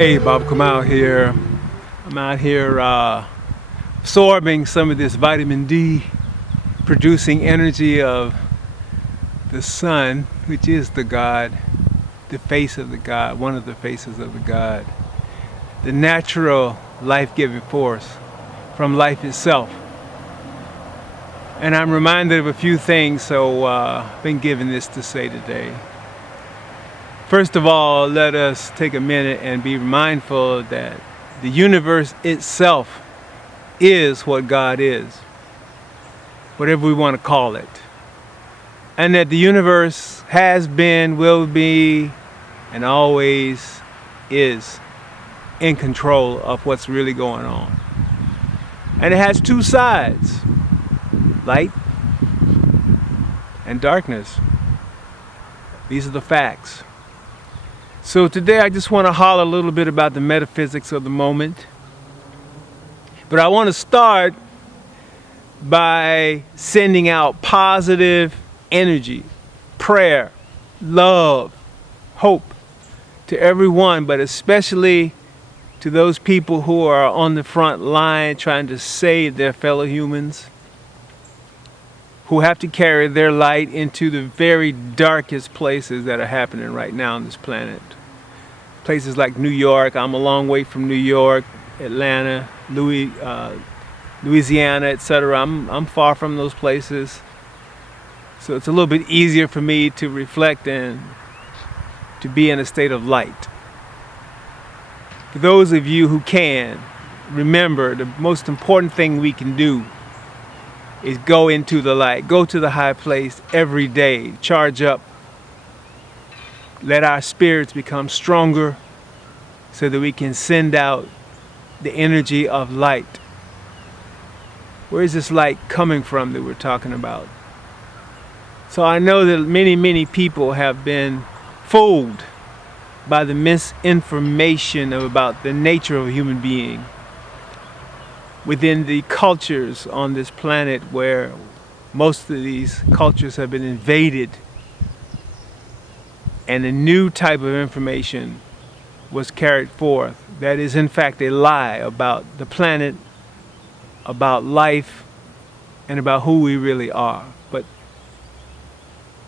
Hey, Bob KaMau here. I'm out here absorbing some of this vitamin D, producing energy of the sun, which is the God, the face of the God, one of the faces of the God, the natural life-giving force from life itself. And I'm reminded of a few things, so I've been given this to say today. First of all, let us take a minute and be mindful that the universe itself is what God is, whatever we want to call it. And that the universe has been, will be, and always is in control of what's really going on. And it has two sides, light and darkness. These are the facts. So today I just want to holler a little bit about the metaphysics of the moment. But I want to start by sending out positive energy, prayer, love, hope to everyone, but especially to those people who are on the front line trying to save their fellow humans, who have to carry their light into the very darkest places that are happening right now on this planet. Places like New York. I'm a long way from New York, Atlanta, Louisiana, etc. I'm far from those places. So it's a little bit easier for me to reflect and to be in a state of light. For those of you who can, remember the most important thing we can do is go into the light, go to the high place every day, charge up, let our spirits become stronger so that we can send out the energy of light. Where is this light coming from that we're talking about? So I know that many people have been fooled by the misinformation about the nature of a human being within the cultures on this planet, where most of these cultures have been invaded, and a new type of information was carried forth that is in fact a lie about the planet, about life, and about who we really are. But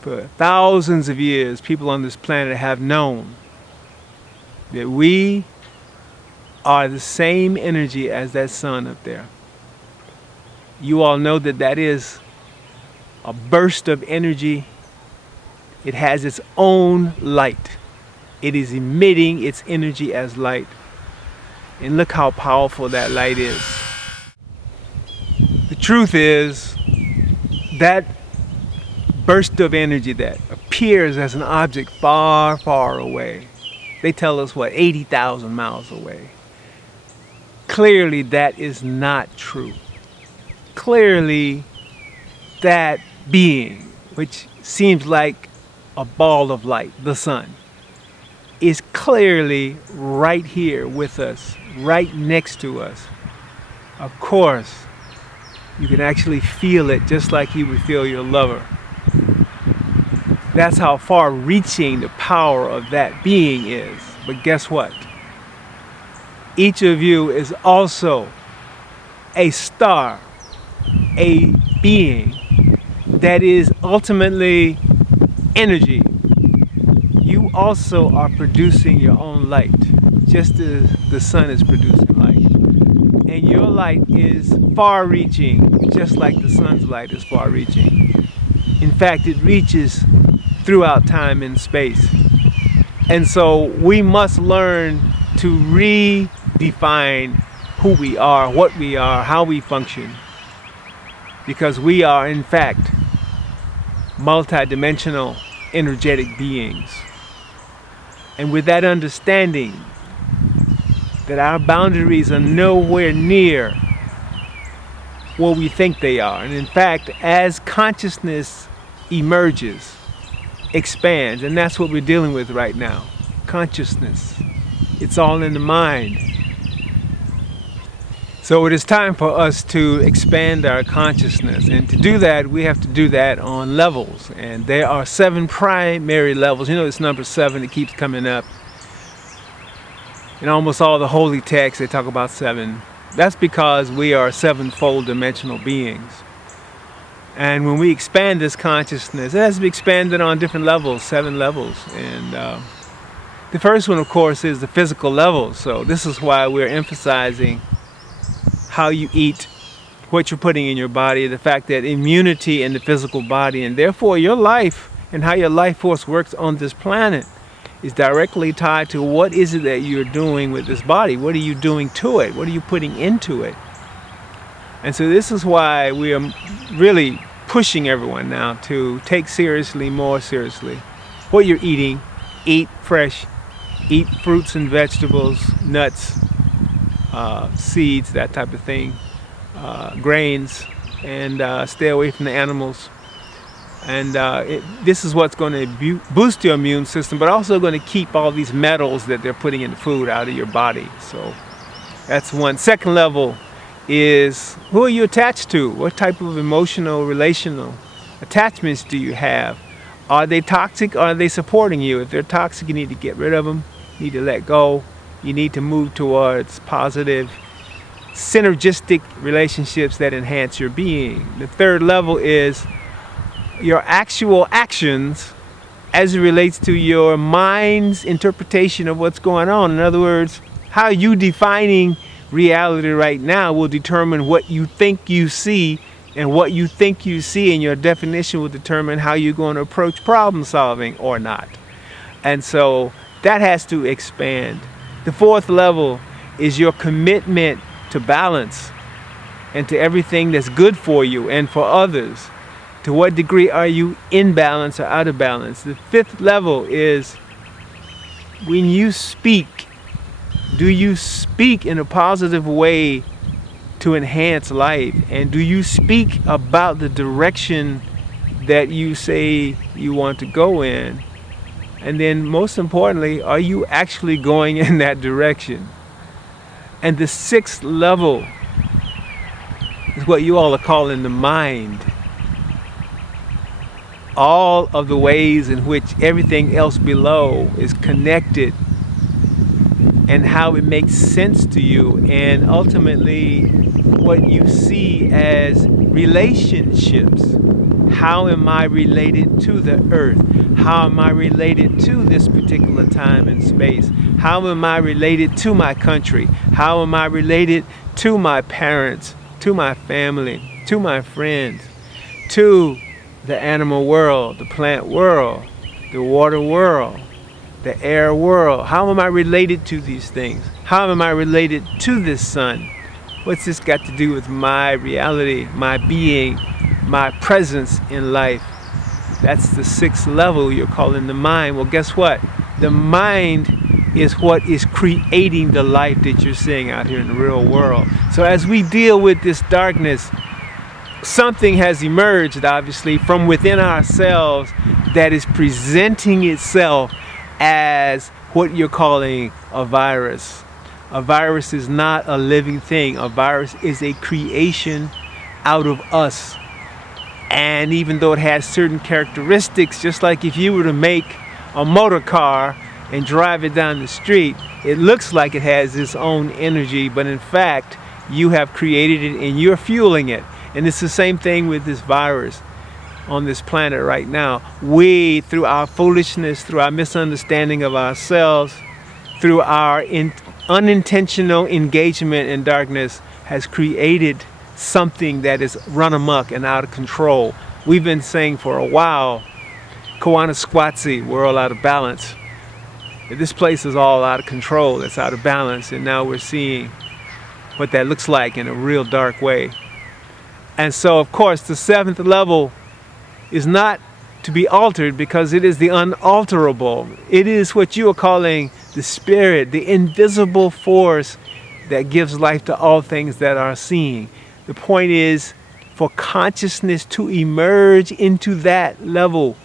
for thousands of years, people on this planet have known that we are the same energy as that sun up there. You all know that that is a burst of energy. It has its own light. It is emitting its energy as light. And look how powerful that light is. The truth is, that burst of energy that appears as an object far, far away, they tell us what, 80,000 miles away. Clearly that is not true. Clearly that being, which seems like a ball of light, the sun, is clearly right here with us, right next to us. Of course, you can actually feel it just like you would feel your lover. That's how far-reaching the power of that being is. But guess what? Each of you is also a star, a being that is ultimately energy. You also are producing your own light, just as the sun is producing light. And your light is far-reaching, just like the sun's light is far-reaching. In fact, it reaches throughout time and space. And so we must learn to redefine who we are, what we are, how we function. Because we are, in fact, multidimensional energetic beings. And with that understanding that our boundaries are nowhere near what we think they are. And in fact, as consciousness emerges, expands, and that's what we're dealing with right now. Consciousness. It's all in the mind. So it is time for us to expand our consciousness, and to do that we have to do that on levels, and there are 7 primary levels. You know, this number 7, it keeps coming up. In almost all the holy texts, they talk about 7. That's because we are sevenfold dimensional beings. And when we expand this consciousness, it has to be expanded on different levels, 7 levels. And the first one, of course, is the physical level. So this is why we're emphasizing how you eat, what you're putting in your body, the fact that immunity in the physical body, and therefore your life and how your life force works on this planet is directly tied to what is it that you're doing with this body. What are you doing to it? What are you putting into it? And so this is why we are really pushing everyone now to take seriously, more seriously, what you're eating. Eat fresh, eat fruits and vegetables, nuts, seeds, that type of thing, grains, and stay away from the animals. And this is what's going to boost your immune system, but also going to keep all these metals that they're putting in the food out of your body. So that's one. Second level is, who are you attached to? What type of emotional, relational attachments do you have? Are they toxic or are they supporting you? If they're toxic, you need to get rid of them. You need to let go. You need to move towards positive, synergistic relationships that enhance your being. The third level is your actual actions as it relates to your mind's interpretation of what's going on. In other words, how you defining reality right now will determine what you think you see, and what you think you see in your definition will determine how you're going to approach problem solving or not. And so that has to expand. The fourth level is your commitment to balance and to everything that's good for you and for others. To what degree are you in balance or out of balance? The fifth level is, when you speak, do you speak in a positive way to enhance life? And do you speak about the direction that you say you want to go in? And then most importantly, are you actually going in that direction? And the sixth level is what you all are calling the mind. All of the ways in which everything else below is connected and how it makes sense to you, and ultimately what you see as relationships. How am I related to the earth? How am I related to this particular time and space? How am I related to my country? How am I related to my parents, to my family, to my friends, to the animal world, the plant world, the water world, the air world? How am I related to these things? How am I related to this sun? What's this got to do with my reality, my being, my presence in life? That's the sixth level you're calling the mind. Well, guess what? The mind is what is creating the life that you're seeing out here in the real world. So as we deal with this darkness, something has emerged, obviously, from within ourselves that is presenting itself as what you're calling a virus. A virus is not a living thing. A virus is a creation out of us. And even though it has certain characteristics, just like if you were to make a motor car and drive it down the street, it looks like it has its own energy, but in fact, you have created it and you're fueling it. And it's the same thing with this virus on this planet right now. We, through our foolishness, through our misunderstanding of ourselves, through our unintentional engagement in darkness, has created something that is run amok and out of control. We've been saying for a while, Kawanasquatsi, we're all out of balance. This place is all out of control, it's out of balance, and now we're seeing what that looks like in a real dark way. And so, of course, the seventh level is not to be altered because it is the unalterable. It is what you are calling the spirit, the invisible force that gives life to all things that are seen. The point is for consciousness to emerge into that level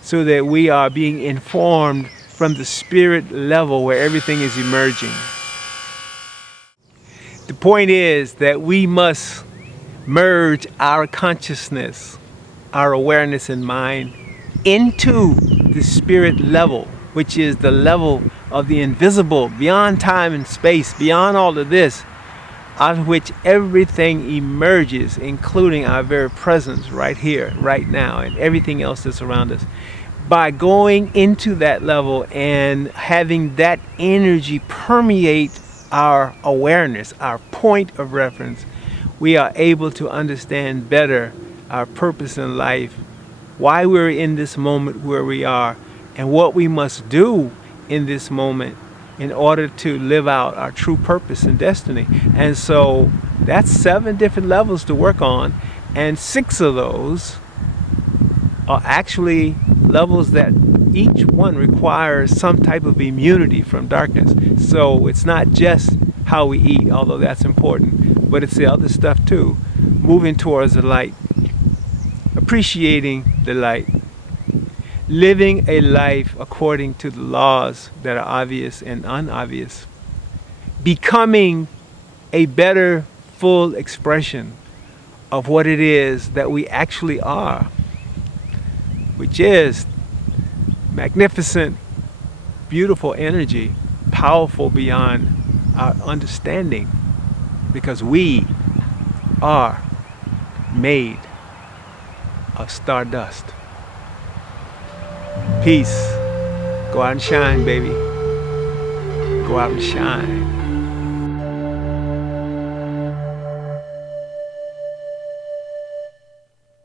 so that we are being informed from the spirit level where everything is emerging. The point is that we must merge our consciousness, our awareness and mind into the spirit level which is the level of the invisible, beyond time and space, beyond all of this, out of which everything emerges, including our very presence right here, right now, and everything else that's around us. By going into that level and having that energy permeate our awareness, our point of reference, we are able to understand better our purpose in life, why we're in this moment where we are, and what we must do in this moment in order to live out our true purpose and destiny. And so that's 7 different levels to work on, and 6 of those are actually levels that each one requires some type of immunity from darkness. So it's not just how we eat, although that's important, but it's the other stuff too. Moving towards the light, appreciating the light, living a life according to the laws that are obvious and unobvious, becoming a better full expression of what it is that we actually are, which is magnificent, beautiful energy, powerful beyond our understanding, because we are made of stardust. Peace. Go out and shine, baby. Go out and shine.